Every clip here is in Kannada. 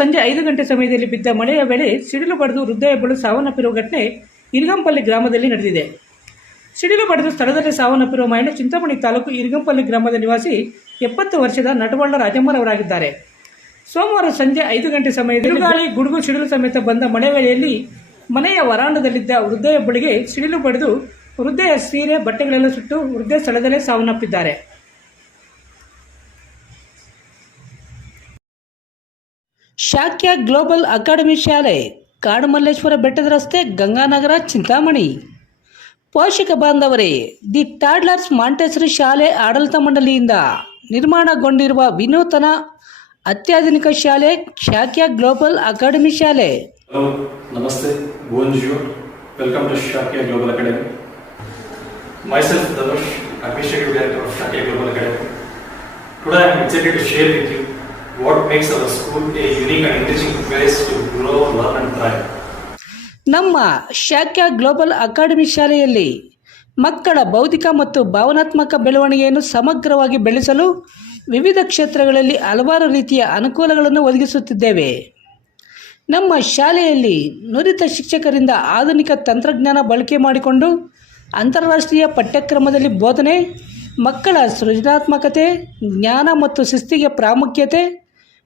ಸಂಜೆ ಐದು ಗಂಟೆ ಸಮಯದಲ್ಲಿ ಬಿದ್ದ ಮಳೆಯ ವೇಳೆ ಸಿಡಿಲು ಪಡೆದು ವೃದ್ಧೆಯೊಬ್ಬಳು ಸಾವನ್ನಪ್ಪಿರುವ ಘಟನೆ ಇರ್ಗಂಪಲ್ಲಿ ಗ್ರಾಮದಲ್ಲಿ ನಡೆದಿದೆ. ಸಿಡಿಲು ಬಡಿದು ಸ್ಥಳದಲ್ಲಿ ಸಾವನ್ನಪ್ಪಿರುವ ಮಹಿಳೆ ಚಿಂತಾಮಣಿ ತಾಲೂಕು ಇರ್ಗಂಪಲ್ಲಿ ಗ್ರಾಮದ ನಿವಾಸಿ ಎಪ್ಪತ್ತು ವರ್ಷದ ನಟವಳ್ಳ ರಾಜಮ್ಮನವರಾಗಿದ್ದಾರೆ. ಸೋಮವಾರ ಸಂಜೆ ಐದು ಗಂಟೆ ಸಮಯದಲ್ಲಿ ಗಾಳಿ ಗುಡುಗು ಸಿಡಿಲು ಸಮೇತ ಬಂದ ಮಳೆ ವೇಳೆಯಲ್ಲಿ ಮನೆಯ ವರಾಂಡದಲ್ಲಿದ್ದ ವೃದ್ಧೆಯೊಬ್ಬಳಿಗೆ ಸಿಡಿಲು ಬಡಿದು ವೃದ್ಧೆಯ ಸೀರೆ ಬಟ್ಟೆಗಳೆಲ್ಲ ಸುಟ್ಟು ವೃದ್ಧೆ ಸ್ಥಳದಲ್ಲೇ ಸಾವನ್ನಪ್ಪಿದ್ದಾರೆ. ಶಾಖ್ಯ ಗ್ಲೋಬಲ್ ಅಕಾಡೆಮಿ ಶಾಲೆ, ಕಾಡುಮಲ್ಲೇಶ್ವರ ಬೆಟ್ಟದ ರಸ್ತೆ, ಗಂಗಾನಗರ, ಚಿಂತಾಮಣಿ. ಪೋಷಕ ಬಾಂಧವರೇ, ದಿ ಟಾಡ್ಲರ್ಸ್ ಮಾಂಟೇಸರಿ ಶಾಲೆ ಆಡಳಿತ ಮಂಡಳಿಯಿಂದ ನಿರ್ಮಾಣಗೊಂಡಿರುವ ವಿನೂತನ ಅತ್ಯಾಧುನಿಕ ಶಾಲೆ ಶಾಖ್ಯ ಗ್ಲೋಬಲ್ ಅಕಾಡೆಮಿ ಶಾಲೆ. ನಮಸ್ತೆ welcome to Shakhya global academy. Shakhya global academy. Today I to share with you what makes our school a unique and place grow, learn and thrive. ನಮ್ಮ ಶಾಖ ಗ್ಲೋಬಲ್ ಅಕಾಡೆಮಿ ಶಾಲೆಯಲ್ಲಿ ಮಕ್ಕಳ ಬೌದ್ಧಿಕ ಮತ್ತು ಭಾವನಾತ್ಮಕ ಬೆಳವಣಿಗೆಯನ್ನು ಸಮಗ್ರವಾಗಿ ಬೆಳೆಸಲು ವಿವಿಧ ಕ್ಷೇತ್ರಗಳಲ್ಲಿ ಹಲವಾರು ರೀತಿಯ ಅನುಕೂಲಗಳನ್ನು ಒದಗಿಸುತ್ತಿದ್ದೇವೆ ನಮ್ಮ ಶಾಲೆಯಲ್ಲಿ ನುರಿತ ಶಿಕ್ಷಕರಿಂದ ಆಧುನಿಕ ತಂತ್ರಜ್ಞಾನ ಬಳಕೆ ಮಾಡಿಕೊಂಡು ಅಂತಾರಾಷ್ಟ್ರೀಯ ಪಠ್ಯಕ್ರಮದಲ್ಲಿ ಬೋಧನೆ ಮಕ್ಕಳ ಸೃಜನಾತ್ಮಕತೆ ಜ್ಞಾನ ಮತ್ತು ಶಿಸ್ತಿಗೆ ಪ್ರಾಮುಖ್ಯತೆ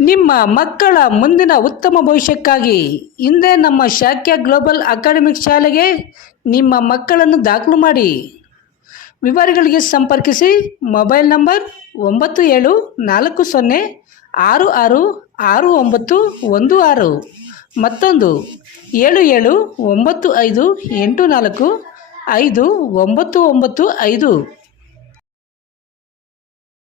ನಿಮ್ಮ ಮಕ್ಕಳ ಮುಂದಿನ ಉತ್ತಮ ಭವಿಷ್ಯಕ್ಕಾಗಿ ಹಿಂದೆ ನಮ್ಮ ಶಾಕ್ಯ ಗ್ಲೋಬಲ್ ಅಕಾಡೆಮಿಕ್ ಶಾಲೆಗೆ ನಿಮ್ಮ ಮಕ್ಕಳನ್ನು ದಾಖಲು ಮಾಡಿ. ವಿವರಗಳಿಗೆ ಸಂಪರ್ಕಿಸಿ ಮೊಬೈಲ್ ನಂಬರ್ ಒಂಬತ್ತು ಏಳು ನಾಲ್ಕು ಸೊನ್ನೆ ಆರು ಆರು ಆರು ಒಂಬತ್ತು ಒಂದು ಆರು ಮತ್ತೊಂದು ಏಳು ಏಳು ಒಂಬತ್ತು ಐದು ಎಂಟು ನಾಲ್ಕು ಐದು ಒಂಬತ್ತು ಒಂಬತ್ತು ಐದು.